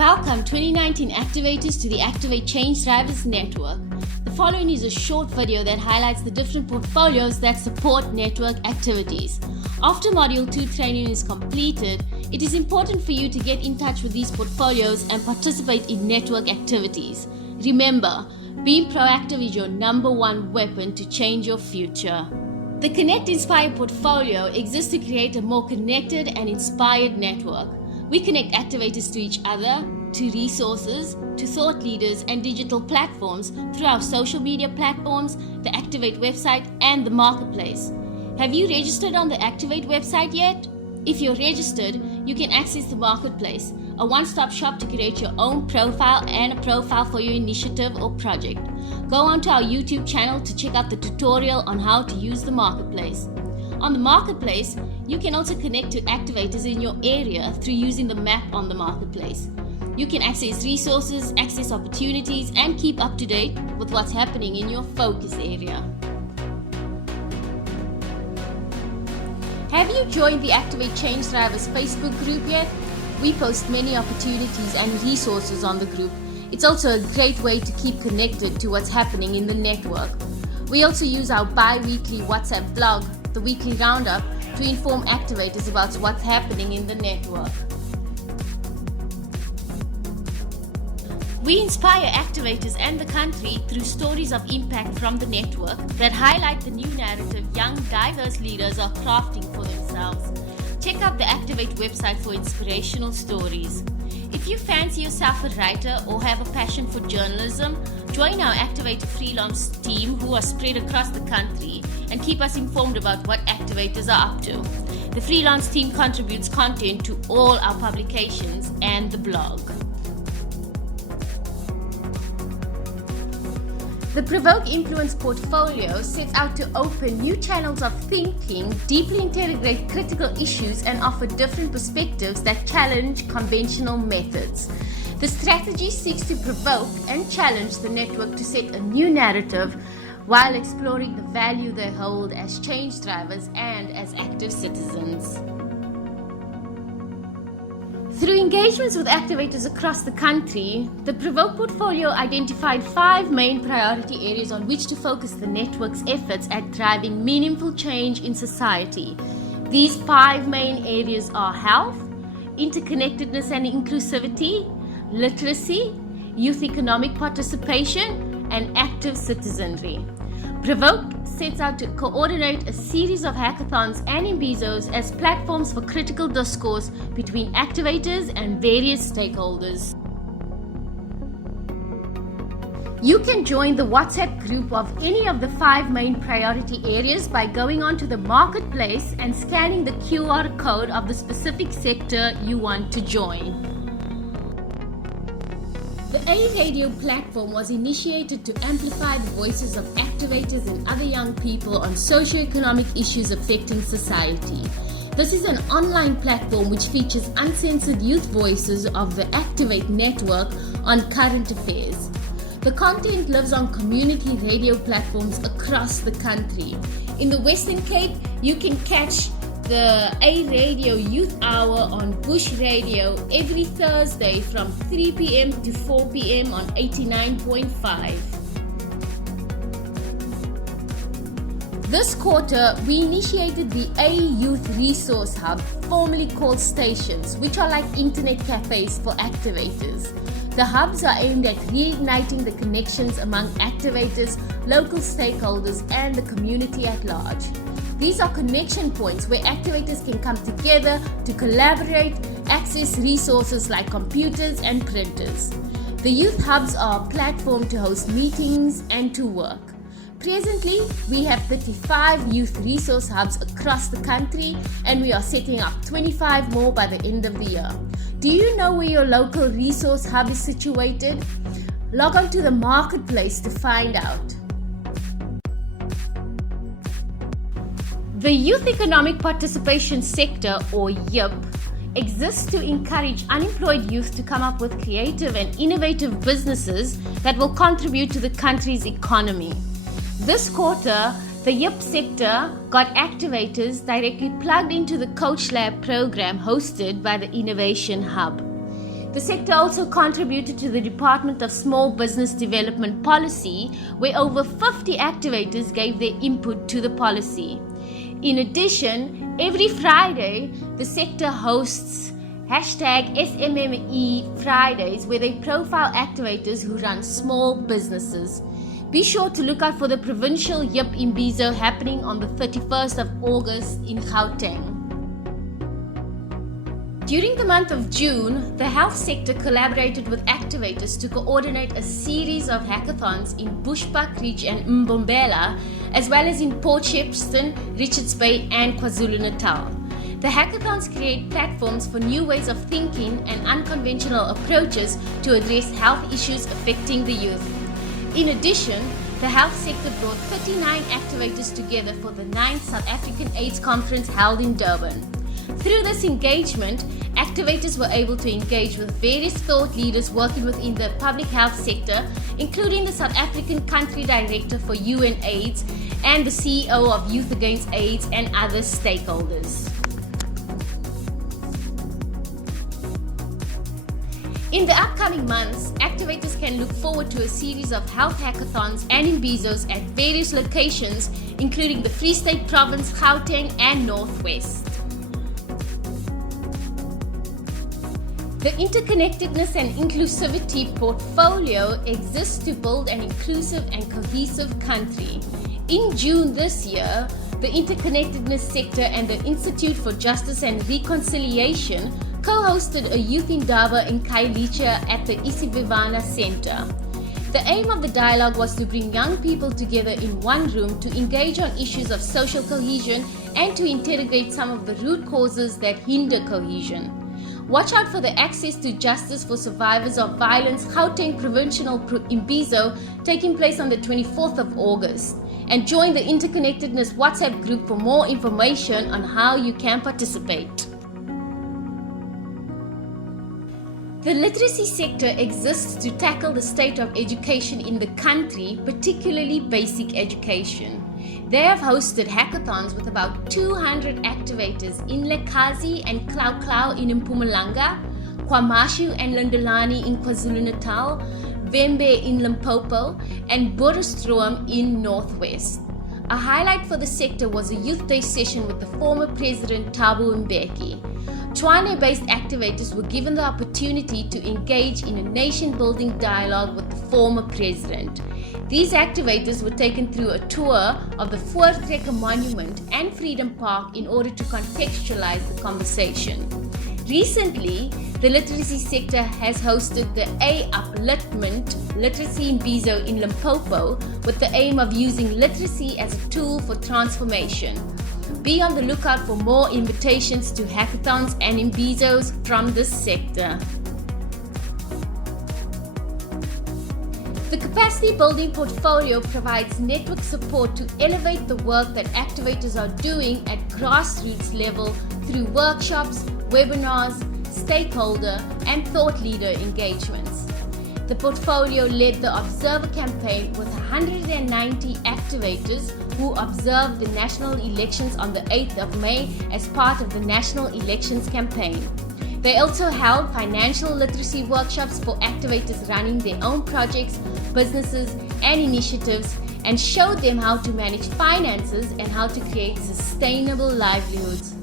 Welcome 2019 activators to the Activate Change Drivers Network. The following is a short video that highlights the different portfolios that support network activities. After Module 2 training is completed, it is important for you to get in touch with these portfolios and participate in network activities. Remember, being proactive is your number one weapon to change your future. The Connect Inspire portfolio exists to create a more connected and inspired network. We connect activators to each other, to resources, to thought leaders and digital platforms through our social media platforms, the Activate website and the marketplace. Have you registered on the Activate website yet? If you're registered, you can access the marketplace, a one-stop shop to create your own profile and a profile for your initiative or project. Go onto our YouTube channel to check out the tutorial on how to use the marketplace. On the marketplace, you can also connect to activators in your area through using the map on the marketplace. You can access resources, access opportunities, and keep up to date with what's happening in your focus area. Have you joined the Activate Change Drivers Facebook group yet? We post many opportunities and resources on the group. It's also a great way to keep connected to what's happening in the network. We also use our bi-weekly WhatsApp blog, the Weekly Roundup, to inform activators about what's happening in the network. We inspire activators and the country through stories of impact from the network that highlight the new narrative young, diverse leaders are crafting for themselves. Check out the Activate website for inspirational stories. If you fancy yourself a writer or have a passion for journalism, join our Activate freelance team who are spread across the country and keep us informed about what activators are up to. The freelance team contributes content to all our publications and the blog. The Provoke Influence portfolio sets out to open new channels of thinking, deeply integrate critical issues, and offer different perspectives that challenge conventional methods. The strategy seeks to provoke and challenge the network to set a new narrative while exploring the value they hold as change drivers and as active citizens. Through engagements with activators across the country, the Provoke portfolio identified 5 main priority areas on which to focus the network's efforts at driving meaningful change in society. These 5 main areas are health, interconnectedness and inclusivity, literacy, youth economic participation, and active citizenry. Provoke sets out to coordinate a series of hackathons and imbizos as platforms for critical discourse between activators and various stakeholders. You can join the WhatsApp group of any of the 5 main priority areas by going onto the marketplace and scanning the QR code of the specific sector you want to join. The A Radio platform was initiated to amplify the voices of activators and other young people on socio-economic issues affecting society. This is an online platform which features uncensored youth voices of the Activate network on current affairs. The content lives on community radio platforms across the country. In the Western Cape, you can catch the A Radio Youth Hour on Bush Radio every Thursday from 3 p.m. to 4 p.m. on 89.5. This quarter, we initiated the A Youth Resource Hub, formerly called Stations, which are like internet cafes for activators. The hubs are aimed at reigniting the connections among activators, local stakeholders, and the community at large. These are connection points where activators can come together to collaborate, access resources like computers and printers. The youth hubs are a platform to host meetings and to work. Presently, we have 35 youth resource hubs across the country, and we are setting up 25 more by the end of the year. Do you know where your local resource hub is situated? Log on to the marketplace to find out. The Youth Economic Participation Sector, or YEP, exists to encourage unemployed youth to come up with creative and innovative businesses that will contribute to the country's economy. This quarter, the YEP sector got activators directly plugged into the Coach Lab program hosted by the Innovation Hub. The sector also contributed to the Department of Small Business Development Policy, where over 50 activators gave their input to the policy. In addition, every Friday, the sector hosts #SMME Fridays, where they profile activators who run small businesses. Be sure to look out for the provincial YIP Imbizo happening on the 31st of August in Gauteng. During the month of June, the health sector collaborated with activators to coordinate a series of hackathons in Bushbuck Ridge and Mbombela, as well as in Port Shepstone, Richards Bay and KwaZulu-Natal. The hackathons create platforms for new ways of thinking and unconventional approaches to address health issues affecting the youth. In addition, the health sector brought 39 activators together for the 9th South African AIDS Conference held in Durban. Through this engagement, activators were able to engage with various thought leaders working within the public health sector, including the South African Country Director for UNAIDS and the CEO of Youth Against AIDS and other stakeholders. In the upcoming months, activators can look forward to a series of health hackathons and imbizos at various locations, including the Free State Province, Gauteng and Northwest. The Interconnectedness and Inclusivity portfolio exists to build an inclusive and cohesive country. In June this year, the Interconnectedness sector and the Institute for Justice and Reconciliation co-hosted a youth indaba in Khayelitsha at the Isivivana Center. The aim of the dialogue was to bring young people together in one room to engage on issues of social cohesion and to interrogate some of the root causes that hinder cohesion. Watch out for the Access to Justice for Survivors of Violence Gauteng Provincial Imbizo taking place on the 24th of August. And join the Interconnectedness WhatsApp group for more information on how you can participate. The literacy sector exists to tackle the state of education in the country, particularly basic education. They have hosted hackathons with about 200 activators in Lekhazi and Klau in Mpumalanga, KwaMashu and Landolani in KwaZulu-Natal, Vembe in Limpopo, and Boristroom in Northwest. A highlight for the sector was a Youth Day session with the former President Thabo Mbeki. Tshwane-based activators were given the opportunity to engage in a nation-building dialogue with the former president. These activators were taken through a tour of the Voortrekker Monument and Freedom Park in order to contextualize the conversation. Recently, the literacy sector has hosted the A-Upliftment Literacy Imbizo in Limpopo with the aim of using literacy as a tool for transformation. Be on the lookout for more invitations to hackathons and imbizos from this sector. The Capacity Building Portfolio provides network support to elevate the work that activators are doing at grassroots level through workshops, webinars, stakeholder and thought leader engagements. The portfolio led the Observer campaign with 190 activators who observed the national elections on the 8th of May as part of the National Elections campaign. They also held financial literacy workshops for activators running their own projects, businesses, and initiatives, and showed them how to manage finances and how to create sustainable livelihoods.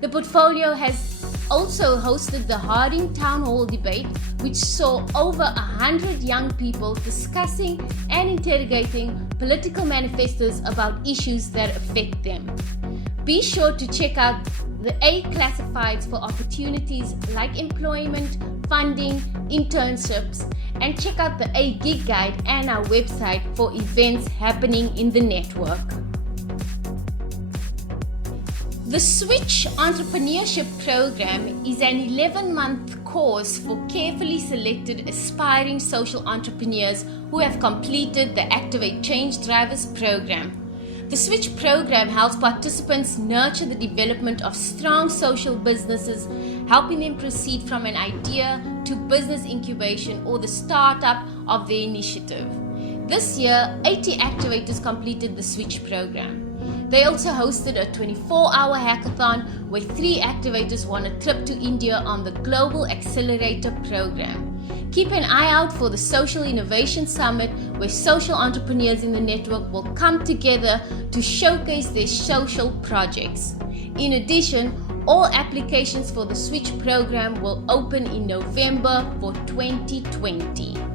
The portfolio has also hosted the Harding Town Hall debate, which saw over 100 young people discussing and interrogating political manifestos about issues that affect them. Be sure to check out the A classifieds for opportunities like employment, funding, internships, and check out the A Gig Guide and our website for events happening in the network. The Switch Entrepreneurship Program is an 11-month course for carefully selected aspiring social entrepreneurs who have completed the Activate Change Drivers program. The Switch program helps participants nurture the development of strong social businesses, helping them proceed from an idea to business incubation or the startup of their initiative. This year, 80 activators completed the Switch program. They also hosted a 24-hour hackathon where 3 activators won a trip to India on the Global Accelerator program. Keep an eye out for the Social Innovation Summit, where social entrepreneurs in the network will come together to showcase their social projects. In addition, all applications for the Switch program will open in November for 2020.